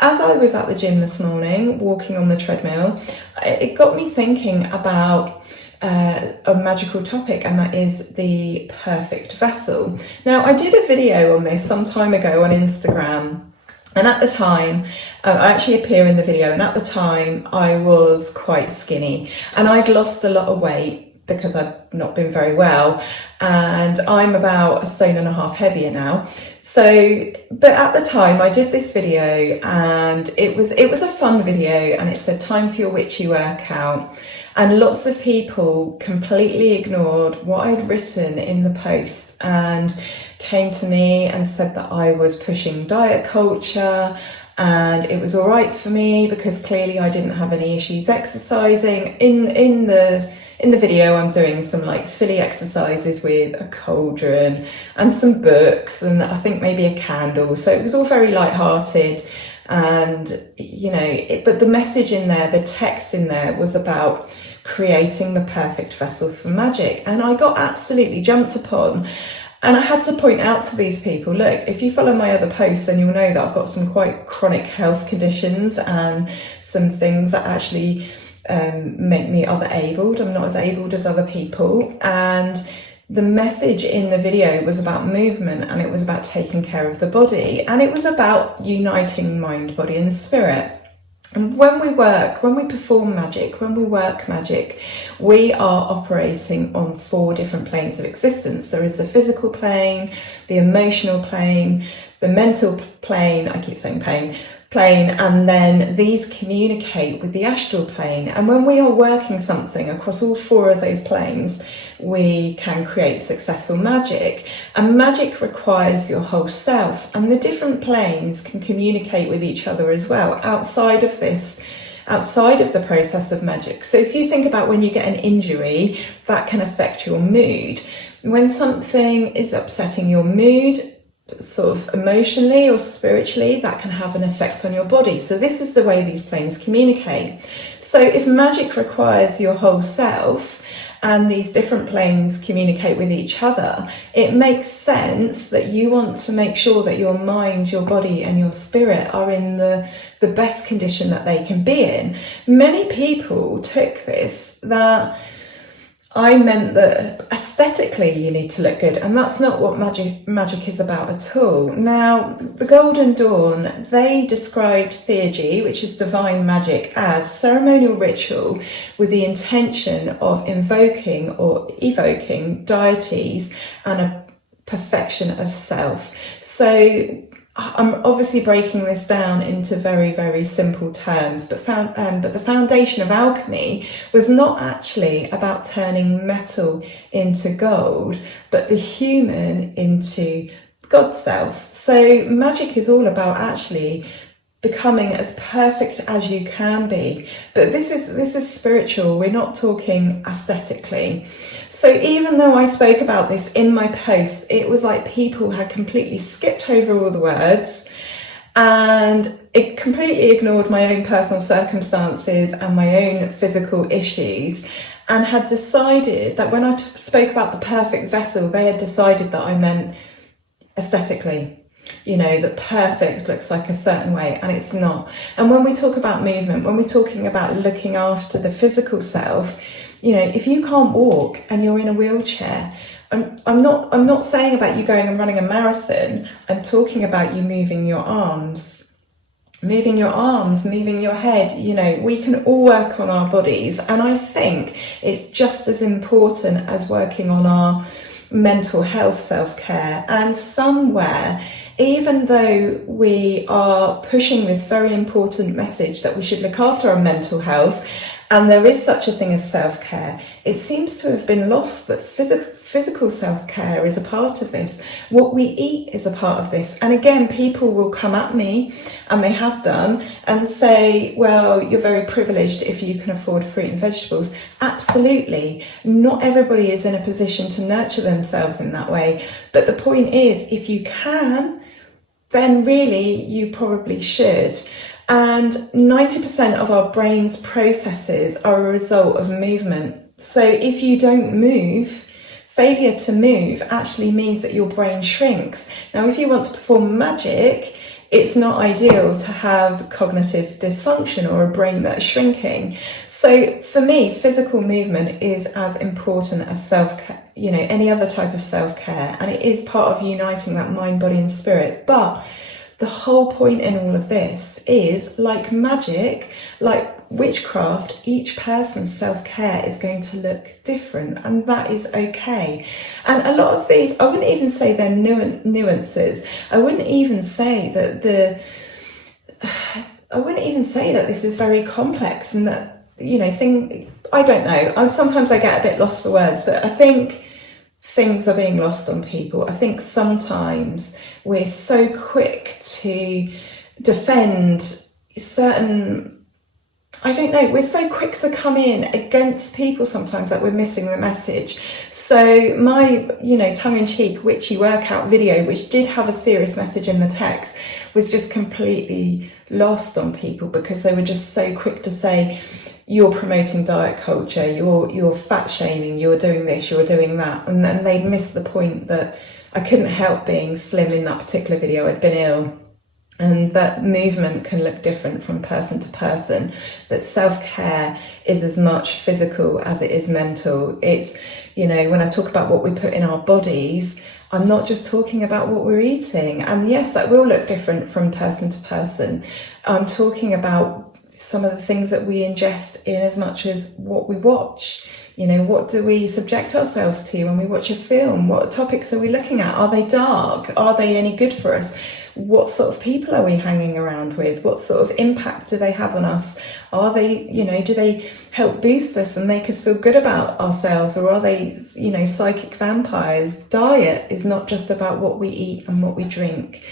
as I was at the gym this morning, walking on the treadmill, it got me thinking about a magical topic, and that is the perfect vessel. Now, I did a video on this some time ago on Instagram, and at the time, I actually appear in the video, and at the time I was quite skinny and I'd lost a lot of weight because I'd not been very well, and I'm about 1.5 stone heavier now. So, but at the time I did this video, and it was a fun video, and it said time for your witchy workout, and lots of people completely ignored what I'd written in the post and came to me and said that I was pushing diet culture, and it was all right for me because clearly I didn't have any issues exercising. In the video, I'm doing some like silly exercises with a cauldron and some books, and I think maybe a candle. So it was all very light-hearted, and but the message in there, the text in there, was about creating the perfect vessel for magic, and I got absolutely jumped upon. And I had to point out to these people, look, if you follow my other posts, then you'll know that I've got some quite chronic health conditions and some things that actually make me other abled. I'm not as abled as other people. And the message in the video was about movement, and it was about taking care of the body, and it was about uniting mind, body and spirit. And when we perform magic, when we work magic, we are operating on 4 different planes of existence. There is the physical plane, the emotional plane, the mental plane, I keep saying plane, and then these communicate with the astral plane. And when we are working something across all 4 of those planes, we can create successful magic. And magic requires your whole self, and the different planes can communicate with each other as well outside of the process of magic. So if you think about when you get an injury, that can affect your mood. When something is upsetting your mood, sort of emotionally or spiritually, that can have an effect on your body. So this is the way these planes communicate. So if magic requires your whole self and these different planes communicate with each other, it makes sense that you want to make sure that your mind, your body and your spirit are in the best condition that they can be in. Many people took this that I meant that aesthetically you need to look good, and that's not what magic is about at all. Now, the Golden Dawn, they described theurgy, which is divine magic, as ceremonial ritual with the intention of invoking or evoking deities and a perfection of self. So I'm obviously breaking this down into very, very simple terms, but the foundation of alchemy was not actually about turning metal into gold, but the human into God's self. So magic is all about actually becoming as perfect as you can be, but this is spiritual. We're not talking aesthetically. So even though I spoke about this in my post, it was like people had completely skipped over all the words, and it completely ignored my own personal circumstances and my own physical issues, and had decided that when I spoke about the perfect vessel, they had decided that I meant aesthetically. That perfect looks like a certain way, and it's not. And when we talk about movement, when we're talking about looking after the physical self, if you can't walk and you're in a wheelchair, I'm not saying about you going and running a marathon. I'm talking about you moving your arms, moving your head. We can all work on our bodies, and I think it's just as important as working on our mental health, self-care. And somewhere, even though we are pushing this very important message that we should look after our mental health, and there is such a thing as self-care, it seems to have been lost that physical self-care is a part of this. What we eat is a part of this. And again, people will come at me, and they have done, and say, well, you're very privileged if you can afford fruit and vegetables. Absolutely. Not everybody is in a position to nurture themselves in that way. But the point is, if you can, then really you probably should. And 90% of our brain's processes are a result of movement. So if you don't move, failure to move actually means that your brain shrinks. Now, if you want to perform magic, it's not ideal to have cognitive dysfunction or a brain that's shrinking. So for me, physical movement is as important as self-care, you know, any other type of self-care, and it is part of uniting that mind, body and spirit. But the whole point in all of this is, like magic, like witchcraft, each person's self-care is going to look different, and that is okay. And a lot of these, I wouldn't even say they're nuances. I wouldn't even say that this is very complex, and that, you know, I don't know. Sometimes I get a bit lost for words, but I think things are being lost on people. I think sometimes we're so quick to defend certain, I don't know, we're so quick to come in against people sometimes that we're missing the message. So my, you know, tongue-in-cheek witchy workout video, which did have a serious message in the text, was just completely lost on people because they were just so quick to say, you're promoting diet culture, you're fat shaming, you're doing this, you're doing that. And then they'd missed the point that I couldn't help being slim in that particular video. I'd been ill. And that movement can look different from person to person, that self-care is as much physical as it is mental. It's, you know, when I talk about what we put in our bodies, I'm not just talking about what we're eating. And yes, that will look different from person to person. I'm talking about some of the things that we ingest in as much as what we watch. You know, what do we subject ourselves to when we watch a film? What topics are we looking at? Are they dark? Are they any good for us? What sort of people are we hanging around with? What sort of impact do they have on us? Are they, you know, do they help boost us and make us feel good about ourselves? Or are they, you know, psychic vampires? Diet is not just about what we eat and what we drink.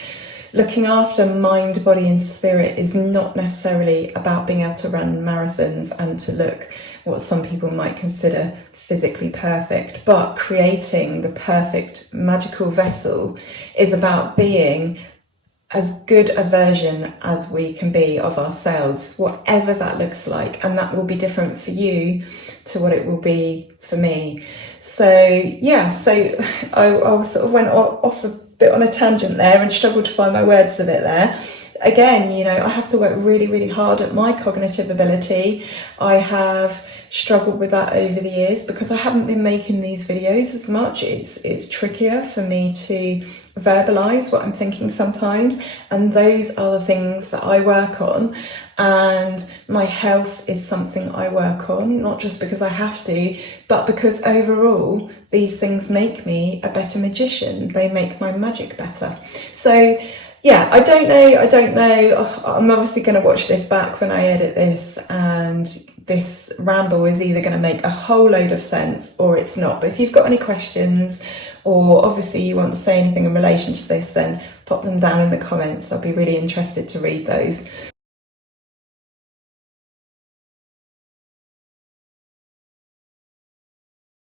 Looking after mind, body and spirit is not necessarily about being able to run marathons and to look what some people might consider physically perfect, but creating the perfect magical vessel is about being as good a version as we can be of ourselves, whatever that looks like. And that will be different for you to what it will be for me. So yeah, so I sort of went off a bit on a tangent there and struggled to find my words a bit there. Again, you know, I have to work really, really hard at my cognitive ability. I have struggled with that over the years because I haven't been making these videos as much. It's trickier for me to verbalize what I'm thinking sometimes, and those are the things that I work on. And my health is something I work on, not just because I have to, but because overall these things make me a better magician. They make my magic better. So yeah, I don't know. I'm obviously going to watch this back when I edit this, and this ramble is either going to make a whole load of sense or it's not. But if you've got any questions, or obviously you want to say anything in relation to this, then pop them down in the comments. I'll be really interested to read those.